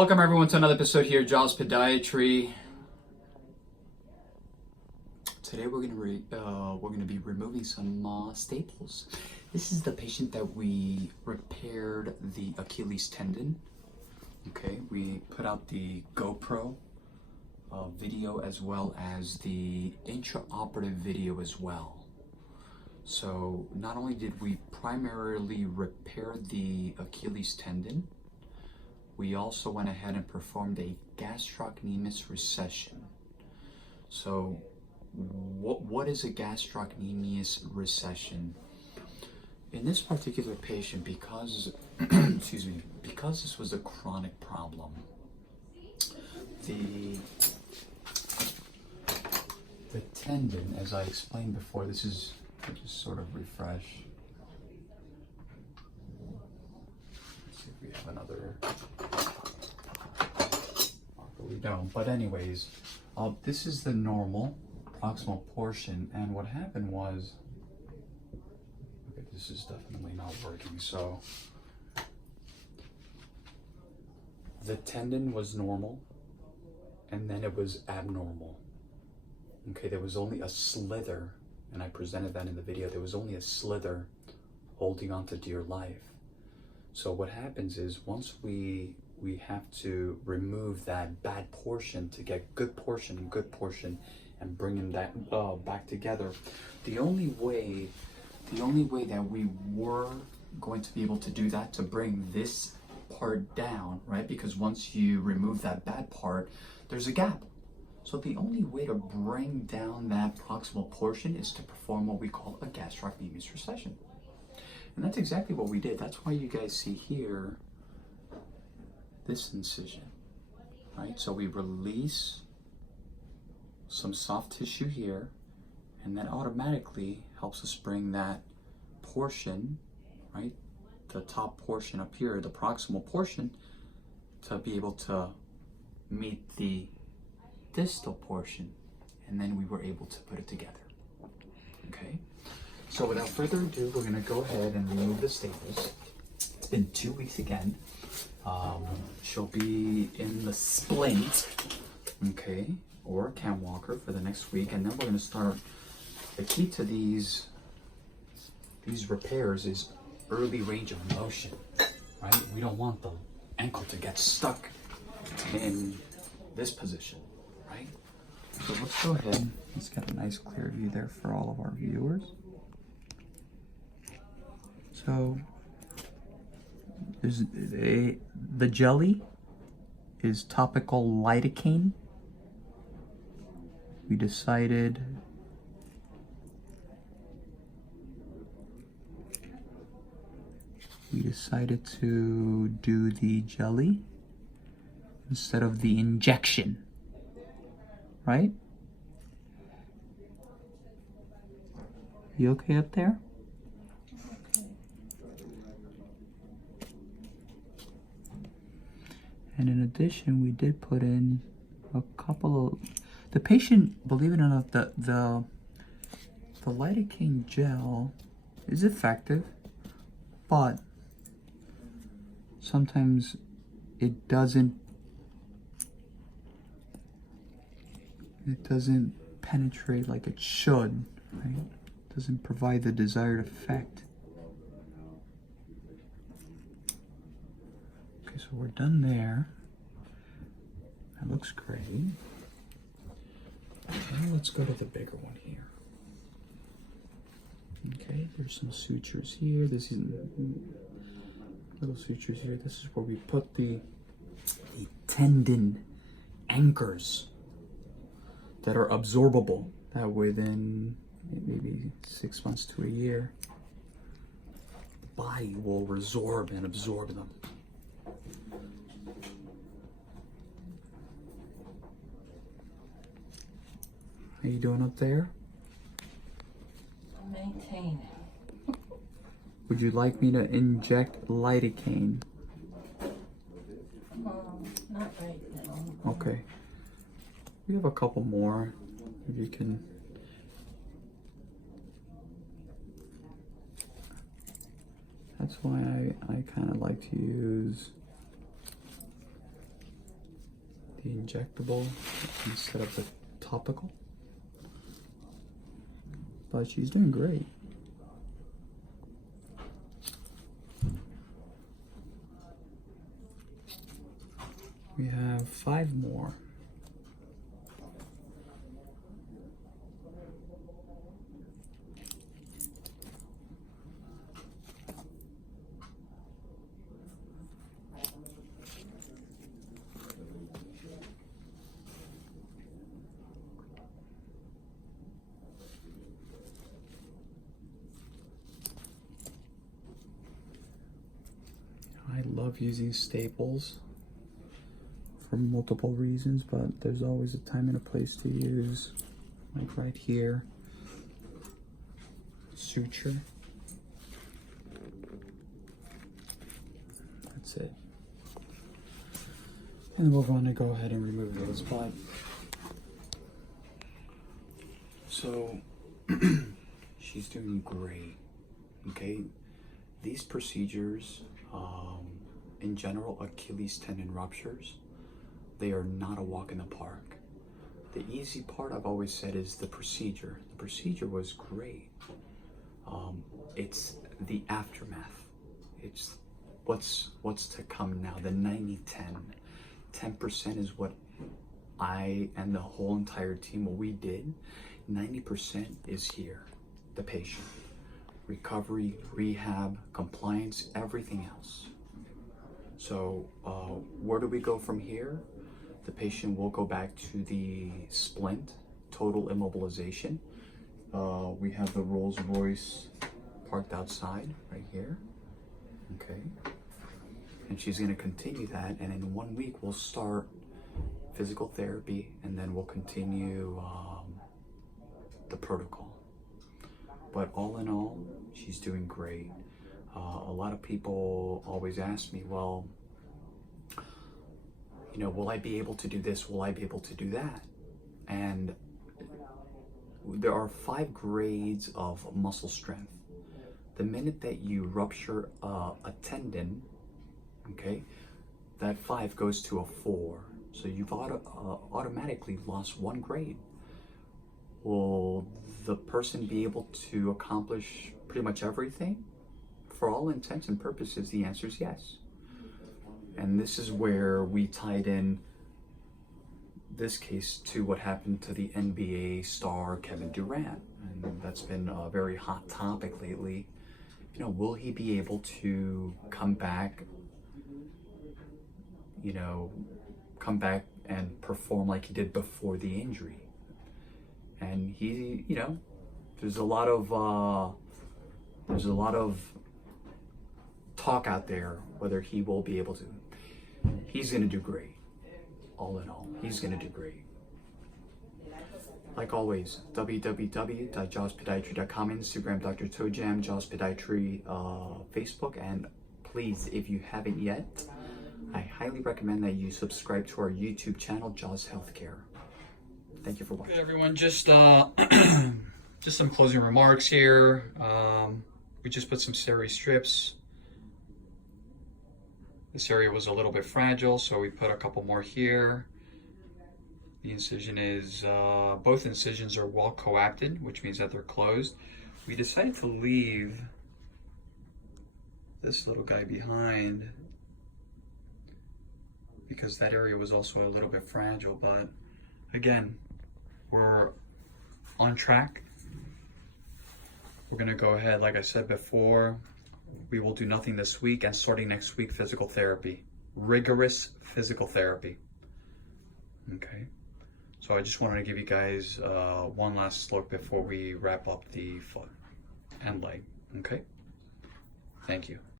Welcome everyone to another episode here, Doctors of Podiatry. Today we're gonna be removing some staples. This is the patient that we repaired the Achilles tendon. Okay, we put out the GoPro video as well as the intraoperative video as well. So not only did we primarily repair the Achilles tendon, we also went ahead and performed a gastrocnemius recession. So what is a gastrocnemius recession? In this particular patient, because because this was a chronic problem, the tendon, as I explained before, this is, I'll just sort of refresh. Let's see if we have another. We don't, but anyways, this is the normal proximal portion, and what happened was, okay, this is definitely not working. So the tendon was normal, and then it was abnormal. Okay, there was only a slither, and I presented that in the video. There was only a slither holding on to dear life. So what happens is, once we have to remove that bad portion to get good portion, and bring that back together. The only way that we were going to be able to do that, to bring this part down, right? Because once you remove that bad part, there's a gap. So the only way to bring down that proximal portion is to perform what we call a gastrocnemius recession. And that's exactly what we did. That's why you guys see here this incision, right? So we release some soft tissue here, and that automatically helps us bring that portion, right, the top portion up here, the proximal portion, to be able to meet the distal portion, and then we were able to put it together. Okay, so without further ado, we're going to go ahead and remove the staples. It's been 2 weeks again. She'll be in the splint, okay, or a cam walker for the next week, and then we're going to start. The key to these repairs is early range of motion, right? We don't want the ankle to get stuck in this position, right? So let's go ahead. Let's get a nice clear view there for all of our viewers. So the jelly is topical lidocaine. We decided to do the jelly instead of the injection, right? You okay up there? And in addition, we did put in a couple of, the patient, believe it or not, the lidocaine gel is effective, but sometimes it doesn't penetrate like it should, right? It doesn't provide the desired effect. Okay, so we're done there. That looks great. Now let's go to the bigger one here. Okay, there's some sutures here. This is little sutures here. This is where we put the tendon anchors that are absorbable. That within maybe 6 months to a year, the body will resorb and absorb them. How you doing up there? Maintain. Would you like me to inject lidocaine? Not right now. Okay. We have a couple more. If you can. That's why I kind of like to use injectable instead of the topical. But she's doing great. We have 5 more. I love using staples for multiple reasons, but there's always a time and a place to use, like right here, suture. That's it. And we're going to go ahead and remove those, but so she's doing great. Okay, these procedures, in general, Achilles tendon ruptures, they are not a walk in the park. The easy part, I've always said, is the procedure. The procedure was great. It's the aftermath. It's what's to come now. The 90-10. 10% is what I and the whole entire team, what we did. 90% is here, the patient. Recovery, rehab, compliance, everything else. So where do we go from here? The patient will go back to the splint, total immobilization. We have the Rolls Royce parked outside right here. Okay. And she's going to continue that. And in 1 week, we'll start physical therapy, and then we'll continue the protocol. But all in all, she's doing great. A lot of people always ask me, well, you know, will I be able to do this? Will I be able to do that? And there are 5 grades of muscle strength. The minute that you rupture a tendon, okay, that 5 goes to a 4. So you've automatically lost 1 grade. Will the person be able to accomplish pretty much everything? For all intents and purposes, the answer is yes. And this is where we tied in this case to what happened to the NBA star Kevin Durant. And that's been a very hot topic lately. You know, will he be able to come back, you know, come back and perform like he did before the injury? And he, you know, there's a lot of talk out there whether he will be able to. He's going to do great. All in all, he's going to do great. Like always, www.jawspodiatry.com, Instagram, Dr. Tojam, Jaws Podiatry, Facebook, and please, if you haven't yet, I highly recommend that you subscribe to our YouTube channel, Jaws Healthcare. Thank you for watching. Good, everyone. Just just some closing remarks here. We just put some seri strips. This area was a little bit fragile, so we put a couple more here. The incision is, both incisions are well coapted, which means that they're closed. We decided to leave this little guy behind because that area was also a little bit fragile, but again, we're on track. We're gonna go ahead, like I said before, we will do nothing this week, and starting next week, physical therapy. Rigorous physical therapy. Okay. So I just wanted to give you guys one last look before we wrap up the foot and leg. Okay. Thank you.